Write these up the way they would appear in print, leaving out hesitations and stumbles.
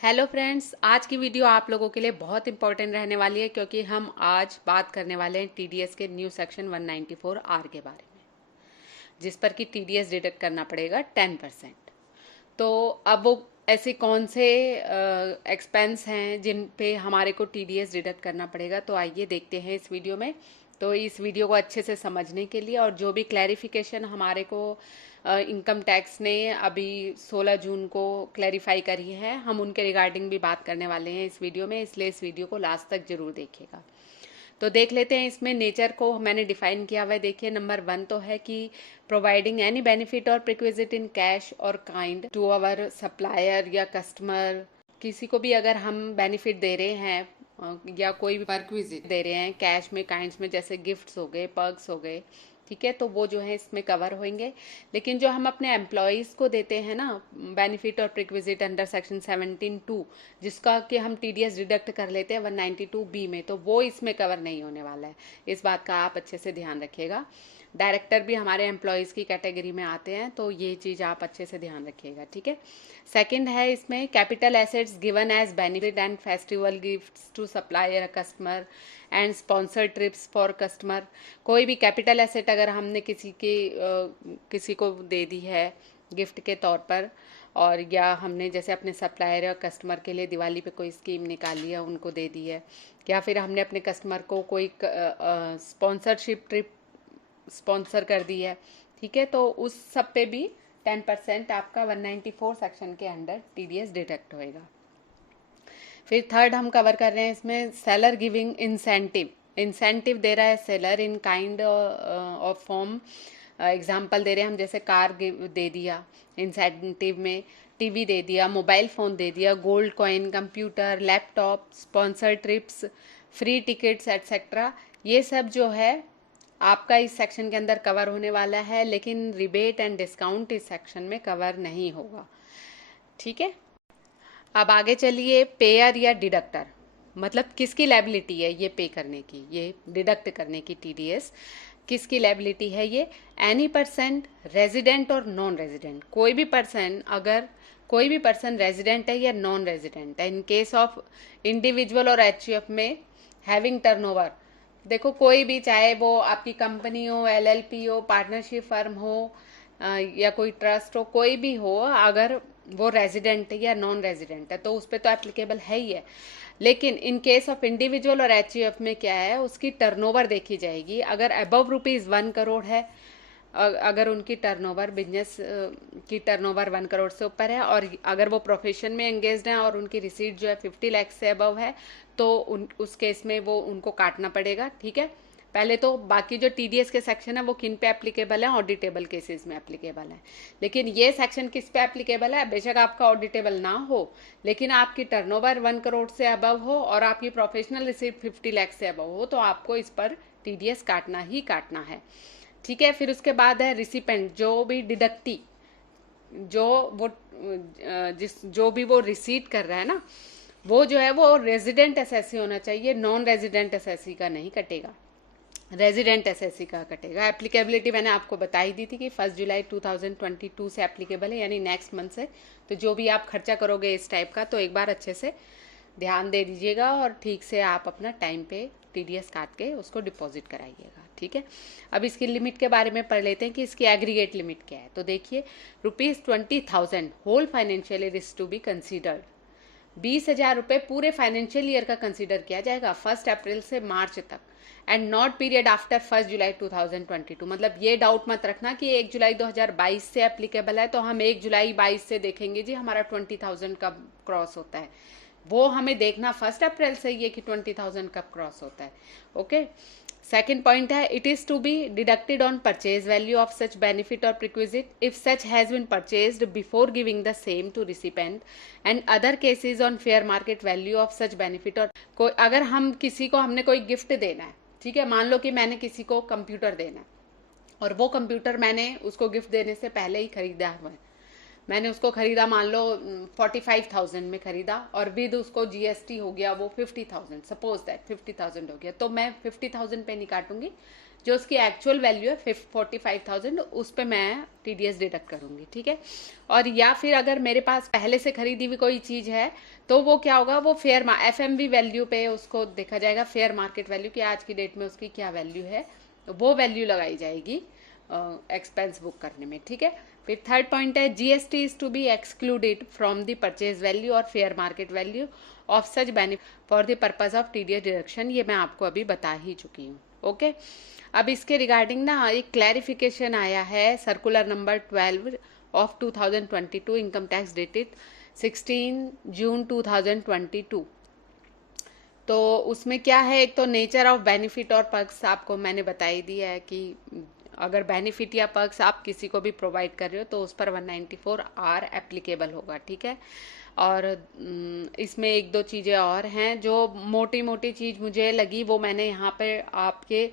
Hello friends, आज की video आप लोगों के लिए बहुत इंपॉर्टेंट रहने वाली है क्योंकि हम आज बात करने वाले हैं टीडीएस के न्यू सेक्शन 194 आर के बारे में, जिस पर कि टीडीएस डिडक्ट करना पड़ेगा 10%। तो अब वो ऐसे कौन से एक्सपेंस हैं जिन पे हमारे को टीडीएस डिडक्ट करना पड़ेगा, तो आइए देखते हैं इस वीडियो में। तो इस वीडियो को अच्छे से समझने के लिए और जो भी क्लैरिफिकेशन हमारे को इनकम टैक्स ने अभी 16 जून को क्लैरिफाई करी है, हम उनके रिगार्डिंग भी बात करने वाले हैं इस वीडियो में, इसलिए इस वीडियो को लास्ट तक जरूर देखिएगा। तो देख लेते हैं इसमें नेचर को मैंने डिफाइन किया हुआ है। देखिए नंबर 1 तो है कि प्रोवाइडिंग एनी बेनिफिट और प्रिक्विजिट इन कैश और काइंड टू आवर सप्लायर या कस्टमर। किसी को भी अगर हम बेनिफिट दे रहे हैं या कोई भी रिक्विजिट दे रहे हैं कैश में, काइंड्स में, जैसे गिफ्ट्स हो गए, पर्क्स हो गए, ठीक है, तो वो जो है इसमें कवर होंगे। लेकिन जो हम अपने एम्प्लॉयज़ को देते हैं ना बेनिफिट और प्रिक्विजिट अंडर सेक्शन 17(2), जिसका कि हम टीडीएस डिडक्ट कर लेते हैं 192B में, तो वो इसमें कवर नहीं होने वाला है। इस बात का आप अच्छे से ध्यान रखिएगा। डायरेक्टर भी हमारे एम्प्लॉयज़ की कैटेगरी में आते हैं, तो ये चीज़ आप अच्छे से ध्यान रखिएगा, ठीक है। सेकंड है इसमें capital assets given as benefit and festival gifts to supplier customer and sponsor trips for customer. कोई भी कैपिटल एसेट अगर हमने किसी को दे दी है गिफ्ट के तौर पर, और या हमने जैसे अपने सप्लायर या कस्टमर के लिए दिवाली पे कोई स्कीम निकाली है उनको दे दी है, या फिर हमने अपने कस्टमर को कोई स्पॉन्सरशिप ट्रिप स्पॉन्सर कर दी है, ठीक है, तो उस सब पे भी 10% आपका 194 सेक्शन के अंडर टीडीएस डिडक्ट होएगा। फिर थर्ड हम कवर कर रहे हैं इसमें सेलर गिविंग इंसेंटिव दे रहा है seller in kind of form. Example दे रहे हैं हम, जैसे कार दे दिया इंसेंटिव में, टीवी दे दिया, मोबाइल फ़ोन दे दिया, gold coin, computer, laptop, sponsor trips, free tickets etcetera. ये सब जो है आपका इस सेक्शन के अंदर कवर होने वाला है, लेकिन रिबेट एंड डिस्काउंट इस सेक्शन में कवर नहीं होगा, ठीक है। अब आगे चलिए, पेयर या डिडक्टर, मतलब किसकी लायबिलिटी है ये पे करने की, ये डिडक्ट करने की टीडीएस किसकी लायबिलिटी है ये? एनी पर्सन रेजिडेंट और नॉन रेजिडेंट। कोई भी पर्सन रेजिडेंट है या नॉन रेजिडेंट है, इन केस ऑफ इंडिविजुअल और एचयूएफ में हैविंग टर्नओवर। देखो कोई भी, चाहे वो आपकी कंपनी हो, एलएलपी हो, पार्टनरशिप फर्म हो या कोई ट्रस्ट हो, कोई भी हो, अगर वो रेजिडेंट है या नॉन रेजिडेंट है तो उस पर तो एप्लीकेबल है ही है। लेकिन इन केस ऑफ इंडिविजुअल और एचयूएफ में क्या है, उसकी टर्नओवर देखी जाएगी। अगर अबव ₹1 करोड़ है, अगर उनकी टर्नओवर, बिजनेस की टर्नओवर 1 करोड़ से ऊपर है, और अगर वो प्रोफेशन में एंगेज्ड हैं और उनकी रिसीट जो है 50 लाख से अबव है, तो उस केस में वो उनको काटना पड़ेगा, ठीक है। पहले तो बाकी जो टीडीएस के सेक्शन है वो किन पे एप्लीकेबल है? ऑडिटेबल केसेस में एप्लीकेबल है। लेकिन ये सेक्शन किस पे एप्लीकेबल है? बेशक आपका ऑडिटेबल ना हो, लेकिन आपकी टर्नओवर 1 करोड़ से अबव हो और आपकी प्रोफेशनल रिसीट 50 लाख से अबव हो, तो आपको इस पर टीडीएस काटना ही काटना है, ठीक है। फिर उसके बाद है रिसिपेंट, जो भी डिडक्टी, जो भी वो रिसीट कर रहा है ना, वो जो है वो रेजिडेंट एसएससी होना चाहिए, नॉन रेजिडेंट एसएससी का नहीं कटेगा, रेजिडेंट एसएससी का कटेगा। एप्लीकेबिलिटी मैंने आपको बता ही दी थी कि 1 जुलाई 2022 से एप्लीकेबल है, यानी नेक्स्ट मंथ से। तो जो भी आप खर्चा करोगे इस टाइप का, तो एक बार अच्छे से ध्यान दे दीजिएगा और ठीक से आप अपना टाइम पे टीडीएस काट के उसको डिपॉजिट कराइएगा, ठीक है। अब इसकी लिमिट के बारे में पढ़ लेते हैं कि इसकी एग्रीगेट लिमिट क्या है। तो देखिए, ₹20,000 whole financial year is to be considered. 20,000 रुपये पूरे फाइनेंशियल ईयर का कंसीडर किया जाएगा 1 अप्रैल से मार्च तक, एंड नॉट पीरियड आफ्टर 1 जुलाई 2022। मतलब ये डाउट मत रखना कि 1 जुलाई 2022 से एप्लीकेबल है तो हम 1 जुलाई 22 से देखेंगे जी हमारा 20,000 कब क्रॉस होता है। वो हमें देखना 1 अप्रैल से ही है कि 20,000 कब क्रॉस होता है, ओके। सेकेंड पॉइंट है, it is to be deducted on purchase value of such benefit और perquisite if such has been purchased before giving the same to recipient, and other cases on fair market value of such benefit. और कोई अगर हम किसी को, हमने कोई gift देना है, ठीक है, मान लो कि मैंने किसी को कंप्यूटर देना है और वो कंप्यूटर मैंने उसको गिफ्ट देने से पहले ही खरीदा हुआ है, मैंने उसको खरीदा मान लो 45,000 में खरीदा, और विद उसको जीएसटी हो गया वो 50,000, सपोज दैट 50,000 हो गया, तो मैं 50,000 पे नहीं काटूंगी, जो उसकी एक्चुअल वैल्यू है 45,000, उस पर मैं TDS डिडक्ट करूंगी, ठीक है। और या फिर अगर मेरे पास पहले से खरीदी हुई कोई चीज़ है तो वो क्या होगा, वो फेयर FMV वैल्यू पे उसको देखा जाएगा, फेयर मार्केट वैल्यू की आज की डेट में उसकी क्या वैल्यू है, वो वैल्यू लगाई जाएगी एक्सपेंस बुक करने में, ठीक है। फिर थर्ड पॉइंट है GST is to be excluded from the purchase value और fair market value of such benefit for the purpose of TDS deduction. ये मैं आपको अभी बता ही चुकी हूँ, ओके। अब इसके रिगार्डिंग ना एक क्लैरिफिकेशन आया है, circular number 12 of 2022, income tax dated 16 जून 2022। तो उसमें क्या है, एक तो नेचर ऑफ बेनिफिट और पर्क्स आपको मैंने बताई दी है कि अगर बेनिफिट या पर्क्स आप किसी को भी प्रोवाइड कर रहे हो तो उस पर 194R एप्लीकेबल होगा, ठीक है। और इसमें एक दो चीज़ें और हैं जो मोटी मोटी चीज़ मुझे लगी, वो मैंने यहाँ पे आपके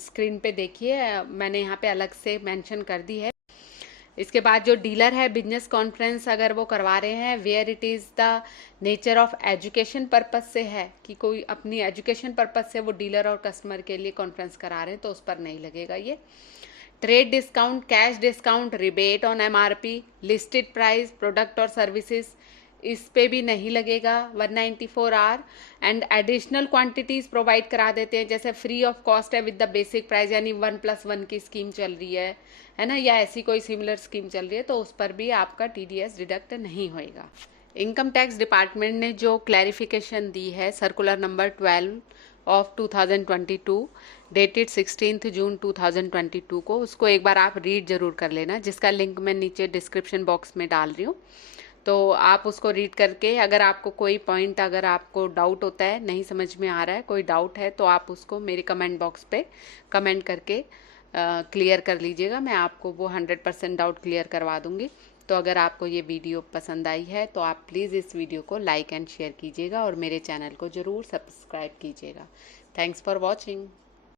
स्क्रीन पे देखिए, मैंने यहाँ पे अलग से मेंशन कर दी है। इसके बाद जो डीलर है, बिजनेस कॉन्फ्रेंस अगर वो करवा रहे हैं where it is the nature of education purpose से है, कि कोई अपनी एजुकेशन पर्पज से वो डीलर और कस्टमर के लिए कॉन्फ्रेंस करा रहे हैं, तो उस पर नहीं लगेगा ये। Trade discount, cash discount, rebate on MRP, listed price, product और सर्विसेज, इस पे भी नहीं लगेगा 194R। And additional quantities provide करा देते हैं, जैसे फ्री ऑफ कॉस्ट है विद द बेसिक प्राइस, यानी 1+1 की स्कीम चल रही है ना, या ऐसी कोई सिमिलर स्कीम चल रही है, तो उस पर भी आपका TDS डिडक्ट नहीं होएगा। इनकम टैक्स डिपार्टमेंट ने जो क्लैरिफिकेशन दी है, सर्कुलर नंबर 12 ऑफ 2022 डेटेड 16 जून 2022 को, उसको एक बार आप रीड जरूर कर लेना, जिसका लिंक मैं नीचे डिस्क्रिप्शन बॉक्स में डाल रही हूँ। तो आप उसको रीड करके, अगर आपको कोई पॉइंट, अगर आपको डाउट होता है, नहीं समझ में आ रहा है, कोई डाउट है, तो आप उसको मेरे कमेंट बॉक्स पे कमेंट करके क्लियर कर लीजिएगा। मैं आपको वो 100% डाउट क्लियर करवा दूंगी। तो अगर आपको ये वीडियो पसंद आई है तो आप प्लीज़ इस वीडियो को लाइक एंड शेयर कीजिएगा और मेरे चैनल को ज़रूर सब्सक्राइब कीजिएगा। Thanks for watching.